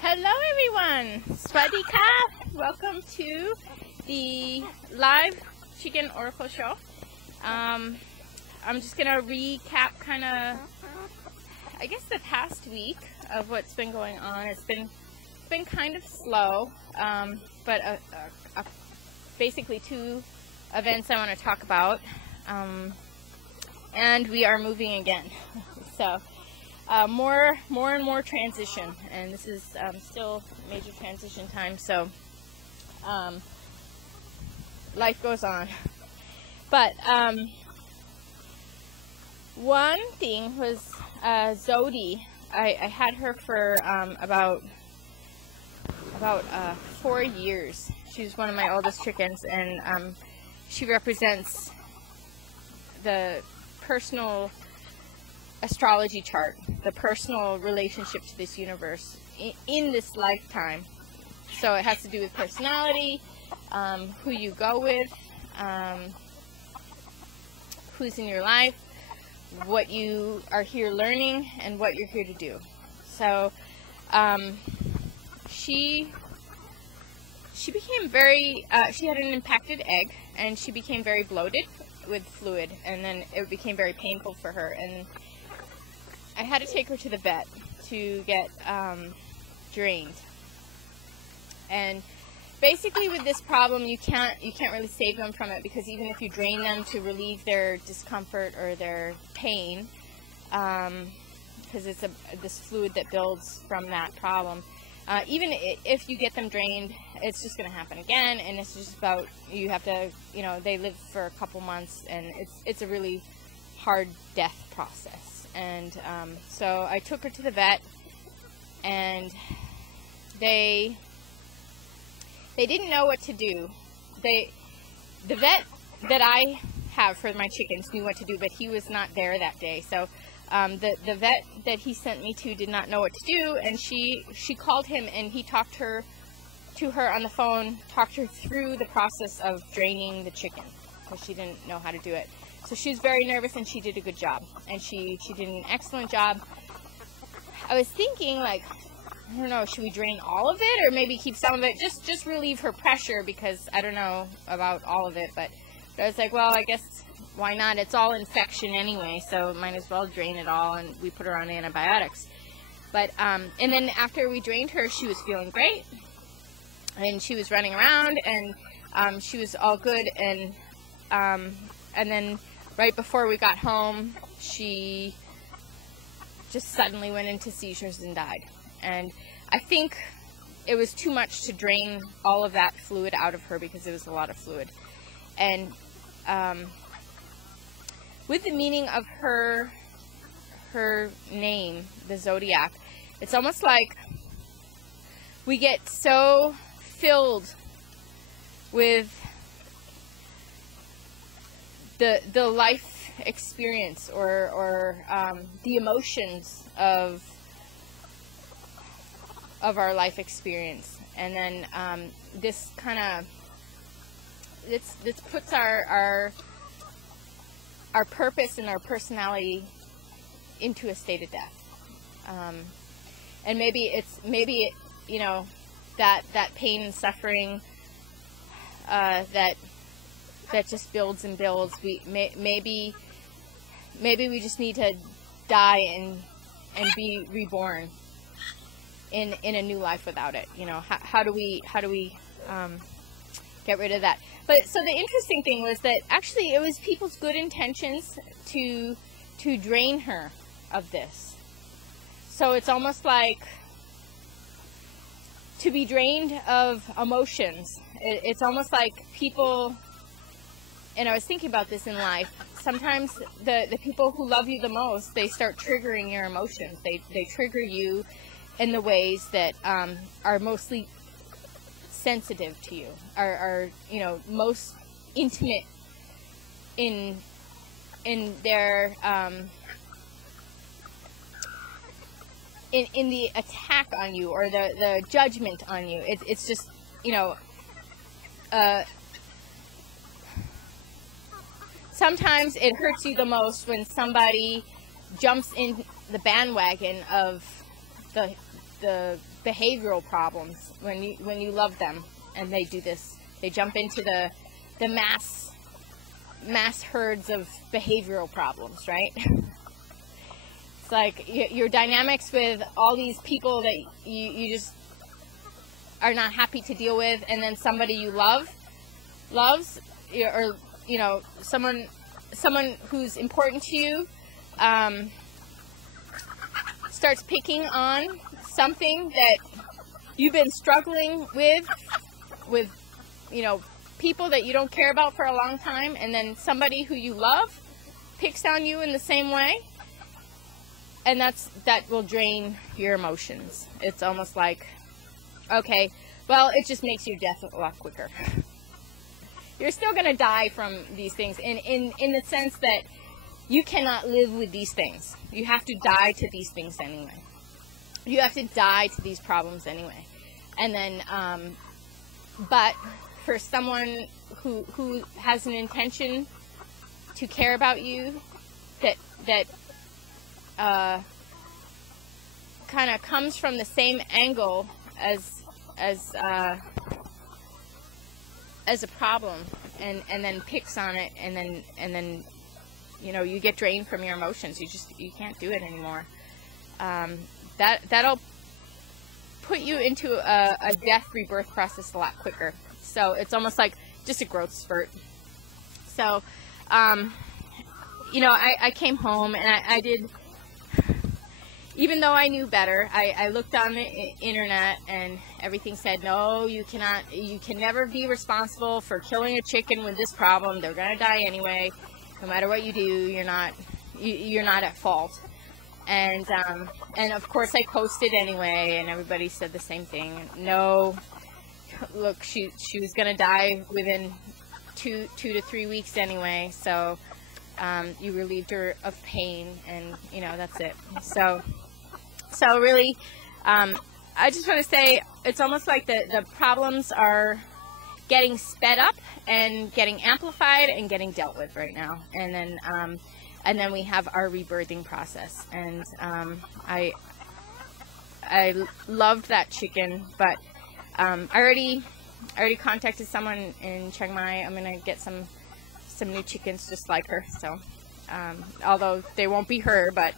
Hello everyone, Swadika. Welcome to the live chicken oracle show. I'm just gonna recap kind of, I guess, the past week of what's been going on. It's been kind of slow, but basically two events I want to talk about, and we are moving again. So more and more transition, and this is still major transition time, so life goes on. But one thing was Zodi. I had her for about 4 years. She was one of my oldest chickens, and she represents the personal astrology chart, the personal relationship to this universe in this lifetime. So it has to do with personality, who you go with, who's in your life, what you are here learning, and what you're here to do. So she became very, she had an impacted egg, and she became very bloated with fluid, and then it became very painful for her, and I had to take her to the vet to get drained. And basically with this problem, you can't really save them from it, because even if you drain them to relieve their discomfort or their pain, because it's this fluid that builds from that problem, even if you get them drained, it's just going to happen again, and it's just about, you have to, they live for a couple months, and it's a really hard death process. And so I took her to the vet, and they didn't know what to do. The vet that I have for my chickens knew what to do, but he was not there that day. So the vet that he sent me to did not know what to do, and she called him, and he talked to her on the phone, talked her through the process of draining the chicken, because she didn't know how to do it. So she was very nervous, and she did a good job, and she did an excellent job. I was thinking, like, I don't know, should we drain all of it, or maybe keep some of it, just relieve her pressure, because I don't know about all of it, but I was like, well, I guess why not? It's all infection anyway, so might as well drain it all, and we put her on antibiotics. But and then after we drained her, she was feeling great, and she was running around, and she was all good, and then right before we got home, she just suddenly went into seizures and died. And I think it was too much to drain all of that fluid out of her, because it was a lot of fluid. And with the meaning of her name, the zodiac, it's almost like we get so filled with the life experience, or the emotions of our life experience, and then this kind of this puts our purpose and our personality into a state of death, and maybe that pain and suffering that just builds and builds. Maybe we just need to die and be reborn in a new life without it. How do we get rid of that? But so the interesting thing was that actually it was people's good intentions to drain her of this. So it's almost like to be drained of emotions. It's almost like people, and I was thinking about this in life, sometimes the people who love you the most, they start triggering your emotions. They trigger you in the ways that are mostly sensitive to you, are most intimate in their in the attack on you, or the judgment on you. It's just, sometimes it hurts you the most when somebody jumps in the bandwagon of the behavioral problems when you love them, and they do this. They jump into the mass herds of behavioral problems, right? It's like your dynamics with all these people that you just are not happy to deal with, and then somebody you loves, or someone who's important to you starts picking on something that you've been struggling with people that you don't care about for a long time, and then somebody who you love picks on you in the same way, and that will drain your emotions. It's almost like, okay, well, it just makes your death a lot quicker. You're still going to die from these things in the sense that you cannot live with these things. You have to die to these things anyway. You have to die to these problems anyway. And then, but for someone who has an intention to care about you, that kind of comes from the same angle as a problem, and then picks on it, and then you get drained from your emotions. You can't do it anymore. That'll put you into a death rebirth process a lot quicker. So it's almost like just a growth spurt. So I came home, and I did, even though I knew better, I looked on the internet, and everything said, no, you can never be responsible for killing a chicken with this problem. They're going to die anyway. No matter what you do, you're not at fault. And of course I posted anyway, and everybody said the same thing. No, look, she was going to die within 2 to 3 weeks anyway. So you relieved her of pain, and that's it. So really, I just want to say it's almost like the problems are getting sped up and getting amplified and getting dealt with right now. And then we have our rebirthing process. And I loved that chicken, but I already contacted someone in Chiang Mai. I'm gonna get some new chickens just like her. So although they won't be her, but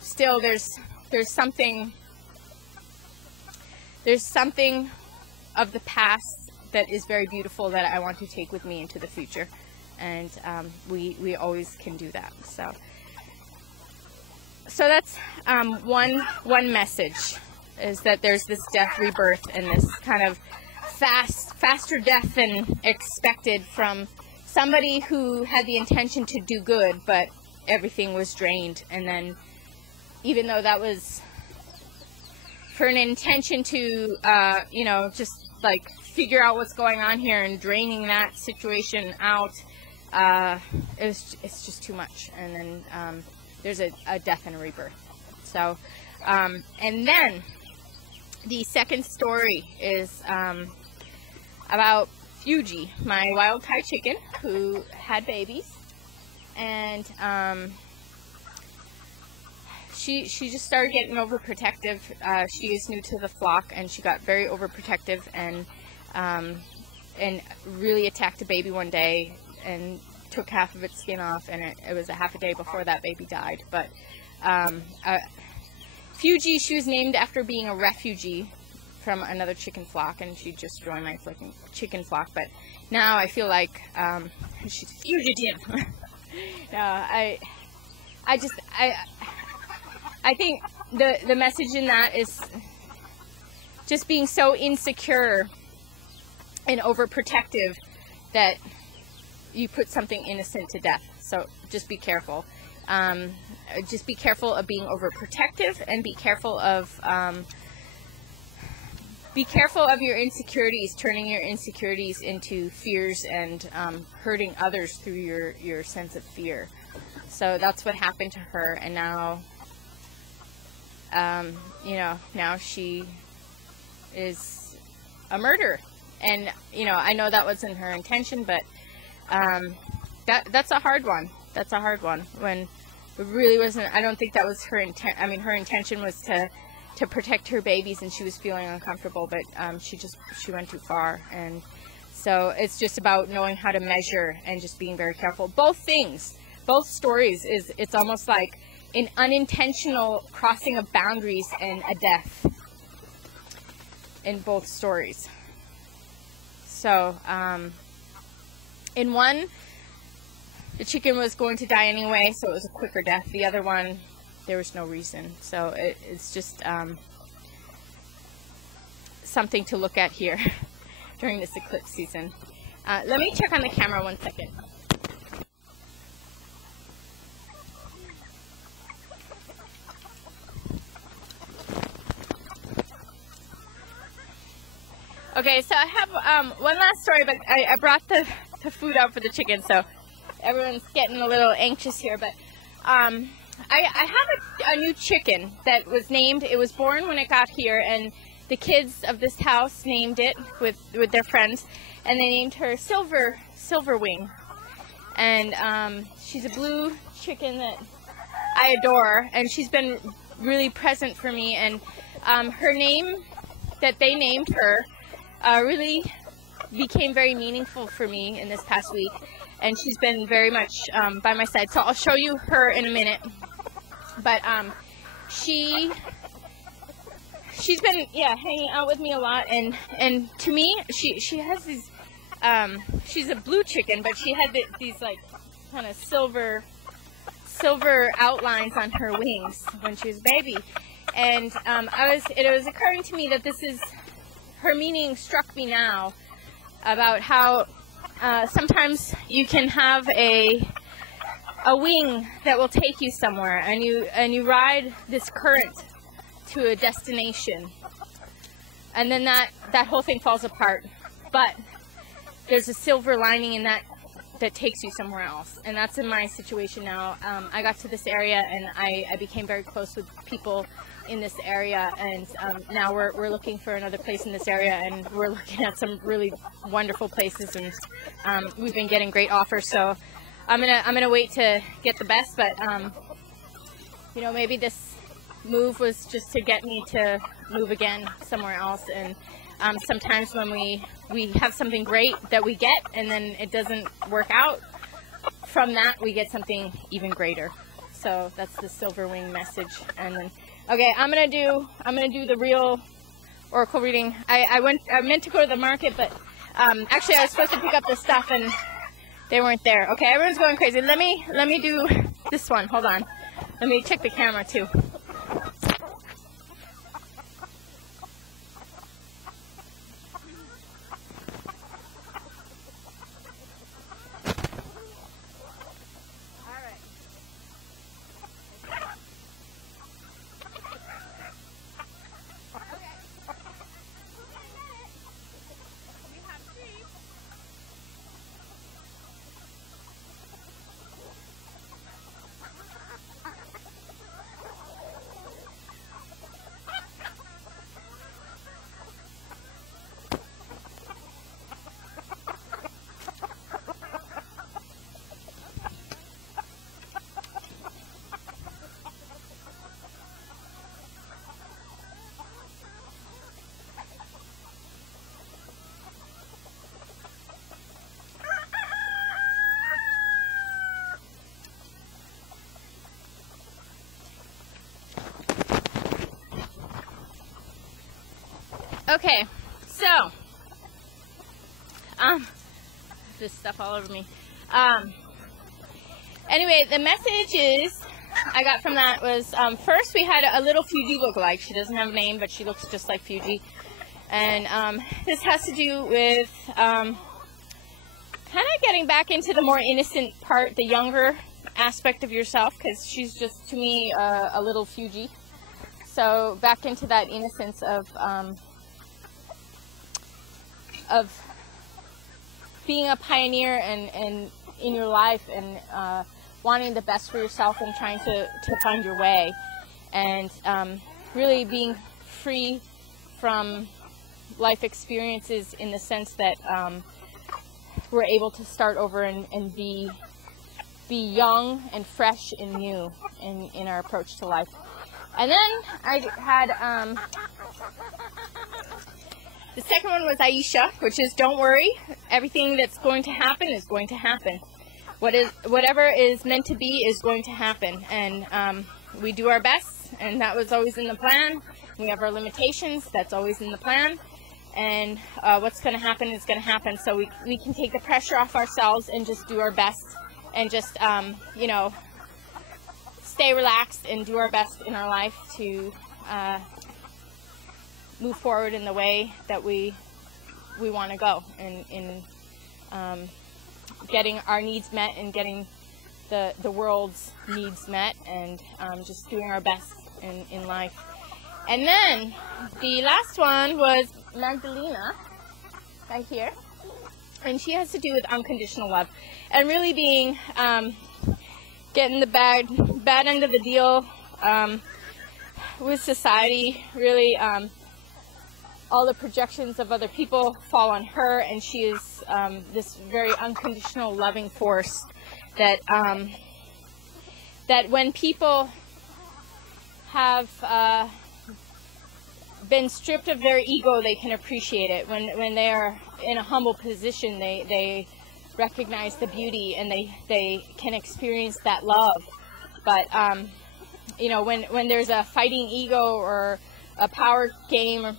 still there's something of the past that is very beautiful that I want to take with me into the future, and we always can do that. So that's one message, is that there's this death rebirth and this kind of faster death than expected from somebody who had the intention to do good, but everything was drained. And then, even though that was for an intention to just like figure out what's going on here and draining that situation out, it's just too much. And then there's a death and a rebirth. So and then the second story is about Fuji, my wild Thai chicken who had babies, and she just started getting overprotective. She is new to the flock, and she got very overprotective and really attacked a baby one day and took half of its skin off, and it was a half a day before that baby died. But Fuji, she was named after being a refugee from another chicken flock, and she just joined my chicken flock. But now I feel like she's fugitive. No, I think the message in that is just being so insecure and overprotective that you put something innocent to death. So just be careful. Just be careful of being overprotective, and be careful of your insecurities, turning your insecurities into fears, and hurting others through your sense of fear. So that's what happened to her, and now now she is a murderer. And I know that wasn't her intention, but that's a hard one. That's a hard one, when It really wasn't, I don't think that was her intent. I mean, her intention was to protect her babies, and she was feeling uncomfortable, but she went too far. And so it's just about knowing how to measure and just being very careful. Both things, both stories, it's almost like an unintentional crossing of boundaries and a death in both stories. So in one, the chicken was going to die anyway, so it was a quicker death. The other one, there was no reason. So it's just something to look at here during this eclipse season. Let me check on the camera 1 second. Okay, so I have one last story, but I brought the food out for the chicken, so everyone's getting a little anxious here. But I have a new chicken that was named. It was born when it got here, and the kids of this house named it with their friends, and they named her Silver Wing. And she's a blue chicken that I adore, and she's been really present for me. And her name that they named her really became very meaningful for me in this past week, and she's been very much by my side. So I'll show you her in a minute. But she's been hanging out with me a lot, and to me she has these she's a blue chicken, but she had these like kind of silver outlines on her wings when she was a baby. And it was occurring to me that this is her meaning. Struck me now about how sometimes you can have a wing that will take you somewhere, and you ride this current to a destination, and then that whole thing falls apart. But there's a silver lining in that takes you somewhere else, and that's in my situation now. I got to this area, and I became very close with people in this area, and now we're looking for another place in this area, and we're looking at some really wonderful places, and we've been getting great offers. So I'm gonna wait to get the best, but you know, maybe this move was just to get me to move again somewhere else. And sometimes when we have something great that we get, and then it doesn't work out, from that we get something even greater. So that's the silver wing message. And then okay, I'm gonna do the real oracle reading. I meant to go to the market, but actually I was supposed to pick up the stuff and they weren't there. Okay, everyone's going crazy. Let me do this one. Hold on. Let me check the camera too. Okay, so this stuff all over me. Anyway, the messages I got from that was, first we had a little Fuji lookalike. She doesn't have a name, but she looks just like Fuji. And this has to do with kind of getting back into the more innocent part, the younger aspect of yourself, because she's just, to me, a little Fuji. So back into that innocence of being a pioneer and in your life, and wanting the best for yourself and trying to find your way, and really being free from life experiences in the sense that we're able to start over and be be young and fresh and new in our approach to life. And then I had, the second one was Aisha, which is don't worry, everything that's going to happen is going to happen. Whatever is meant to be is going to happen. And we do our best, and that was always in the plan. We have our limitations, that's always in the plan. And what's going to happen is going to happen. So we can take the pressure off ourselves and just do our best and just, you know, stay relaxed and do our best in our life to move forward in the way that we want to go, in getting our needs met and getting the world's needs met, and just doing our best in life. And then the last one was Magdalena, right here, and she has to do with unconditional love and really being getting the bad end of the deal with society. Really, all the projections of other people fall on her, and she is this very unconditional loving force that that when people have been stripped of their ego, they can appreciate it. When they are in a humble position, they recognize the beauty, and they can experience that love. But you know, when there's a fighting ego or a power game,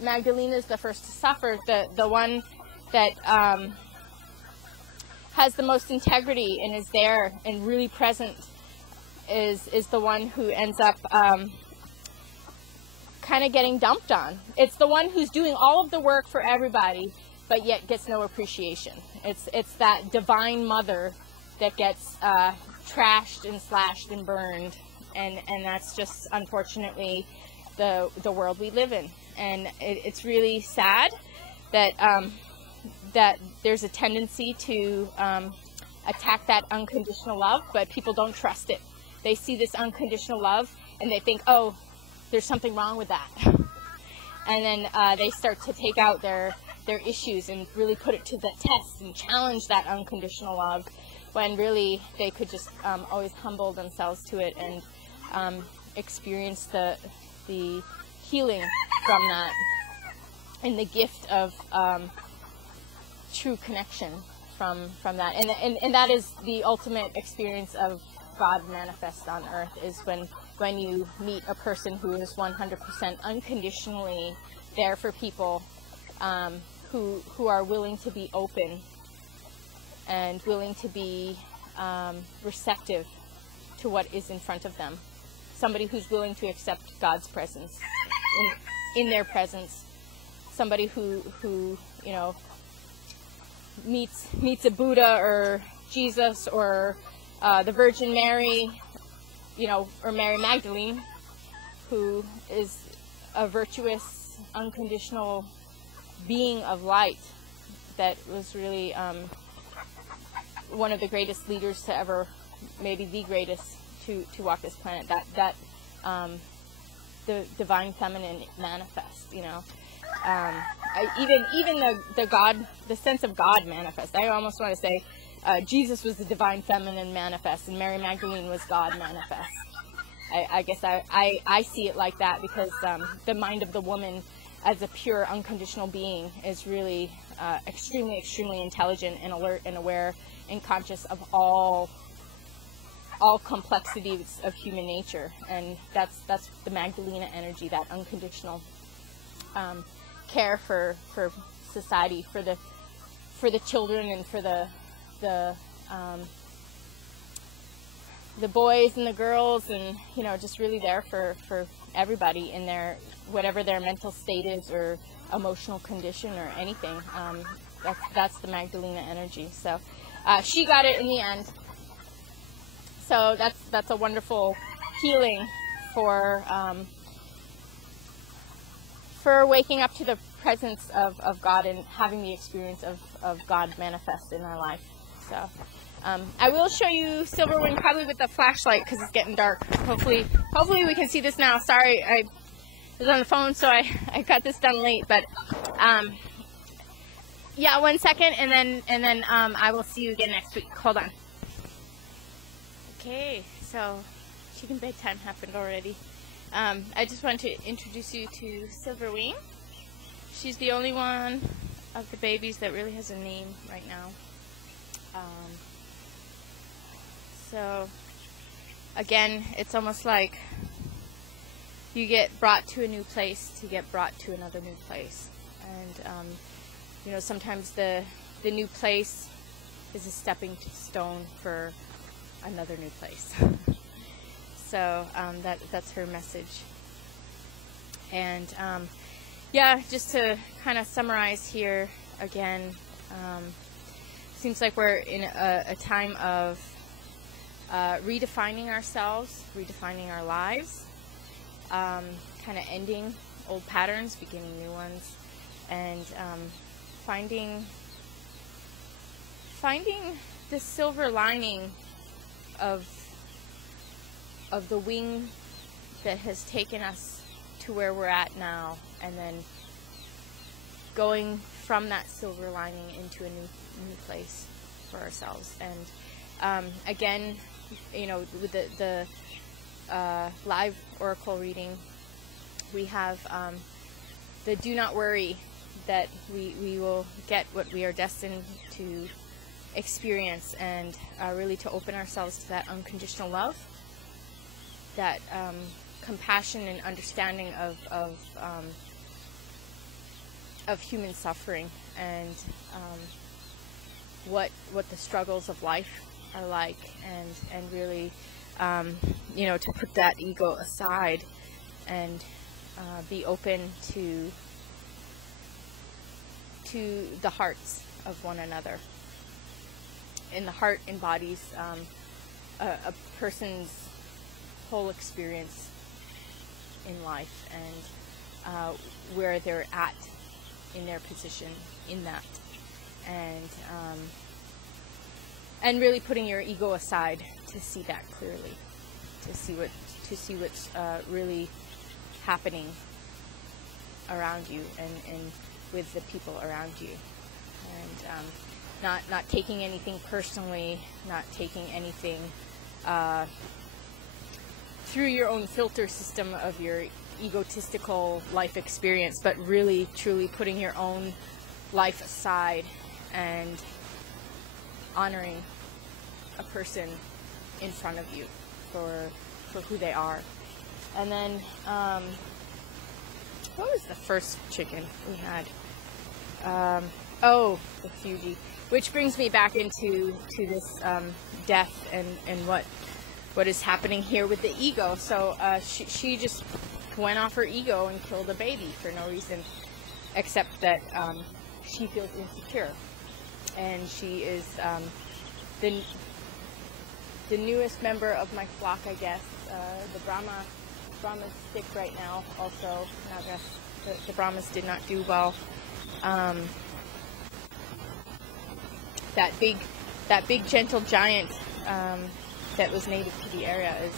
Magdalena is the first to suffer. The one that has the most integrity and is there and really present is the one who ends up kind of getting dumped on. It's the one who's doing all of the work for everybody, but yet gets no appreciation. It's that divine mother that gets trashed and slashed and burned, and that's just unfortunately the world we live in. And it's really sad that that there's a tendency to attack that unconditional love, but people don't trust it. They see this unconditional love and they think, oh, there's something wrong with that. And then they start to take out their issues and really put it to the test and challenge that unconditional love, when really they could just always humble themselves to it and experience the healing from that, and the gift of true connection from that. And that is the ultimate experience of God manifest on earth, is when you meet a person who is 100% unconditionally there for people, who are willing to be open and willing to be receptive to what is in front of them. Somebody who's willing to accept God's presence in their presence. Somebody who you know, meets a Buddha or Jesus or the Virgin Mary, you know, or Mary Magdalene, who is a virtuous, unconditional being of light that was really one of the greatest leaders to ever, maybe the greatest to walk this planet. That the divine feminine manifest, you know. Even the sense of God manifest. I almost want to say Jesus was the divine feminine manifest, and Mary Magdalene was God manifest. I guess I see it like that, because the mind of the woman as a pure unconditional being is really extremely, extremely intelligent and alert and aware and conscious of all complexities of human nature. And that's the Magdalena energy, that unconditional care for society, for the children, and for the boys and the girls, and, you know, just really there for everybody in their, whatever their mental state is or emotional condition or anything. That's the Magdalena energy. So she got it in the end. So that's a wonderful healing for waking up to the presence of God and having the experience of God manifest in our life. So I will show you Silverwind probably with the flashlight, because it's getting dark. Hopefully we can see this now. Sorry, I was on the phone, so I got this done late. But yeah, 1 second, and then I will see you again next week. Hold on. Okay, so chicken bedtime happened already. I just wanted to introduce you to Silverwing. She's the only one of the babies that really has a name right now. So again, it's almost like you get brought to a new place to get brought to another new place. And you know, sometimes the new place is a stepping stone for another new place. So that's her message. And yeah, just to kind of summarize here again, seems like we're in a time of redefining ourselves, redefining our lives, kind of ending old patterns, beginning new ones, and finding the silver lining of the wing that has taken us to where we're at now, and then going from that silver lining into a new place for ourselves. And again, you know, with the live oracle reading, we have the do not worry, that we will get what we are destined to experience, and really to open ourselves to that unconditional love, that compassion and understanding of human suffering, and what the struggles of life are like, and really you know, to put that ego aside and be open to the hearts of one another. And the heart embodies a person's whole experience in life, and where they're at in their position in that, and really putting your ego aside to see that clearly, to see what's really happening around you and with the people around you, and not taking anything personally, not taking anything through your own filter system of your egotistical life experience, but really truly putting your own life aside and honoring a person in front of you for who they are. And then what was the first chicken we had? Oh, the Fuji, which brings me back into this death and what is happening here with the ego. So she just went off her ego and killed a baby for no reason, except that she feels insecure, and she is the newest member of my flock, I guess. The Brahma's sick right now. Also, I guess the Brahmas did not do well. That big gentle giant that was native to the area is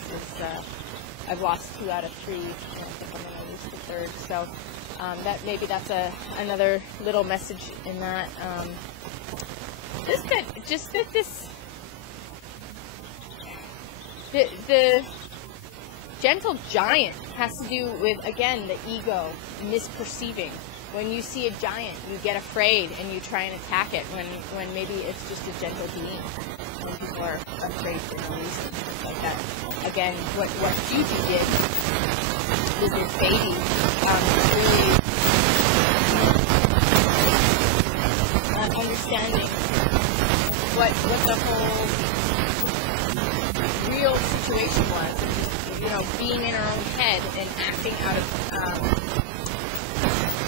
I've lost 2 out of 3, and I think I'm going to lose the third. So that's another little message in that. The gentle giant has to do with, again, the ego misperceiving. When you see a giant, you get afraid and you try and attack it, when maybe it's just a gentle being. When people are afraid for no reason, things like that. Again, what Gigi did with this baby really understanding what the whole real situation was, and just, you know, being in her own head and acting out of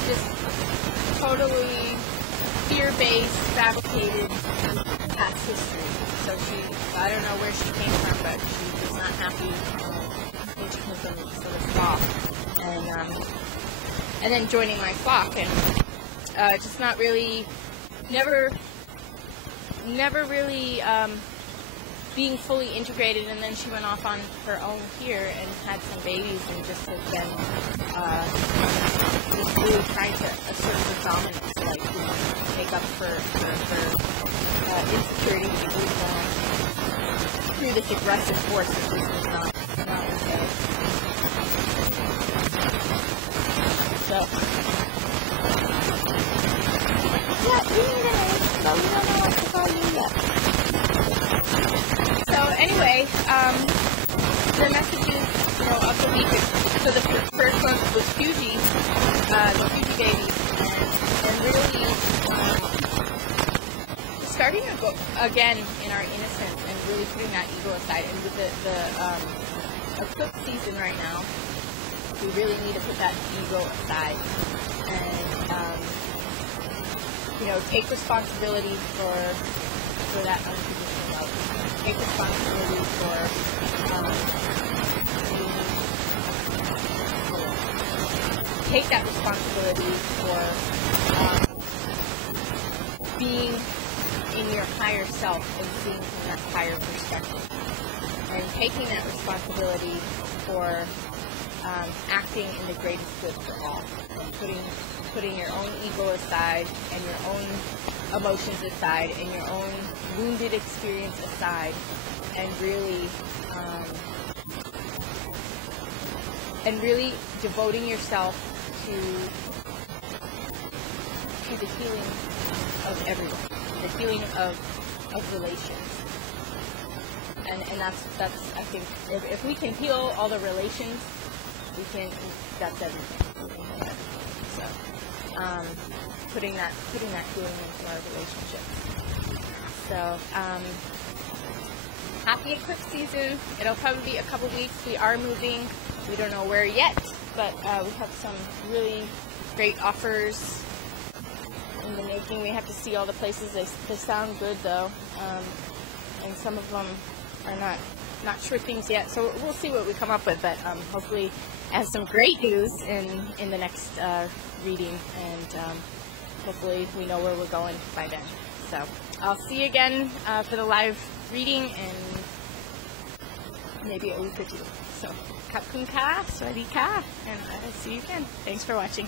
just totally fear-based, fabricated past history. So I don't know where she came from, but she was not happy when she came from sort of flock. And then joining my flock, and just not really, never really being fully integrated, and then she went off on her own here and had some babies, and just has been just really trying to assert her dominance, like, you know, make up for insecurity. through this aggressive force that this is not okay. So, yeah, we need an egg, but we don't know what to call you yet. So anyway, the messages, of the week. So the first one was Fuji, the Fuji baby, and really starting to go again in our innocence and really putting that ego aside. And with the eclipse season right now, we really need to put that ego aside and take responsibility for that unconditional love. Take responsibility for take that responsibility for being in your higher self and seeing from that higher perspective, and taking that responsibility for acting in the greatest good for all, and putting your own ego aside and your own emotions aside and your own wounded experience aside, and really devoting yourself to the healing of everyone, the healing of relations. And that's I think if we can heal all the relations, that's everything. So putting that healing into our relationships. So happy eclipse season. It'll probably be a couple weeks. We are moving. We don't know where yet, but we have some really great offers in the making. We have to see all the places. They sound good though, and some of them are not sure things yet. So we'll see what we come up with. But hopefully, have some great news in the next reading, and hopefully we know where we're going by then. So I'll see you again for the live reading in maybe a week or two. So, Kapkunka, Swadika, and I'll see you again. Thanks for watching.